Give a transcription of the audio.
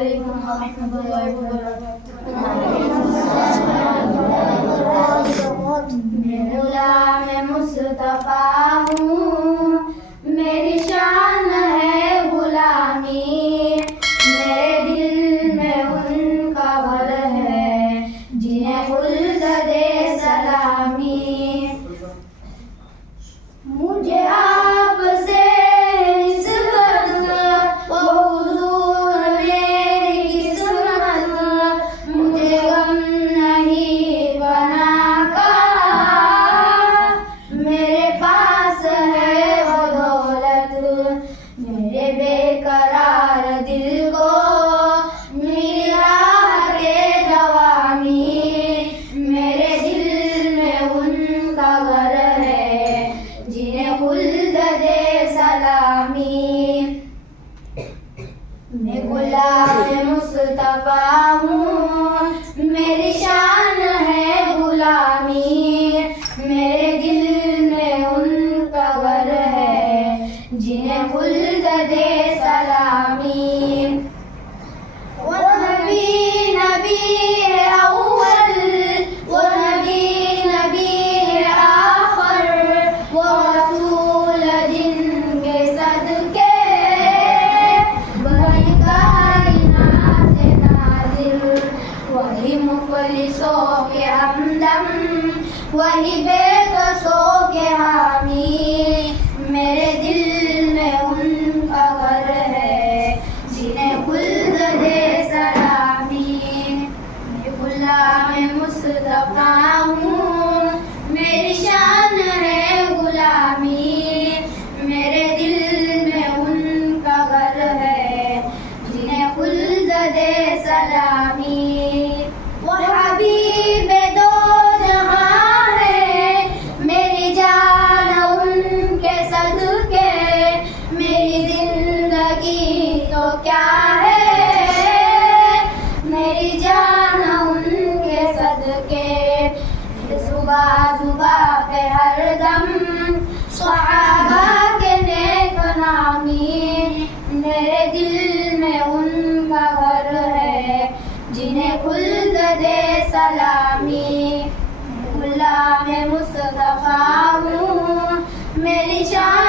वालेकुम रहमतुल्लाहि व बरकातुहू। मैं गुलाम मुस्तफा हूँ, मेरी शान है गुलामी, मेरे दिल में उनका घर है जिन्हें खुल्द दे सलामी। मुझे आपसे निस्बत वो हुजूर मेरी किस्मत, मुझे गम नहीं बना का, मेरे पास है वो दौलत, मेरे बेकरार दिल को मिला के दवामी, मेरे दिल में उनका घर है जिन्हें खुल्द दे सलामी। मैं गुलाम मुस्तफा हूँ, मेरी शान है गुलामी, मेरे दिल में उनका घर है जिन्हें खुल्द दे सलामी। वो नबी नबी है अव्वल, वो नबी नबी है आखिर, वो रसूल जिनके सदके बनी कायनात नाज़िल, वही मुफलिसों के हमदम, वही बेकसों के हामी, मेरे दिल में उनका घर है जिन्हें खुल्द दे सलामी। मैं गुलाम मुस्तफा हूँ, मेरी शान है गुलामी, मेरे दिल में उनका घर है जिन्हें खुल्द दे सलामी। वो हबीब दो जहां है, मेरी जान उनके सदके, मेरी जिंदगी तो क्या है, मेरी जान उनके सदके। सुबह सुबह पे हर दम सहाबा के नेक नामी, मेरे दिल में उनका घर है जिन्हें खुल्द दे सलामी। गुलाम मुस्तफा हूँ, मेरी शान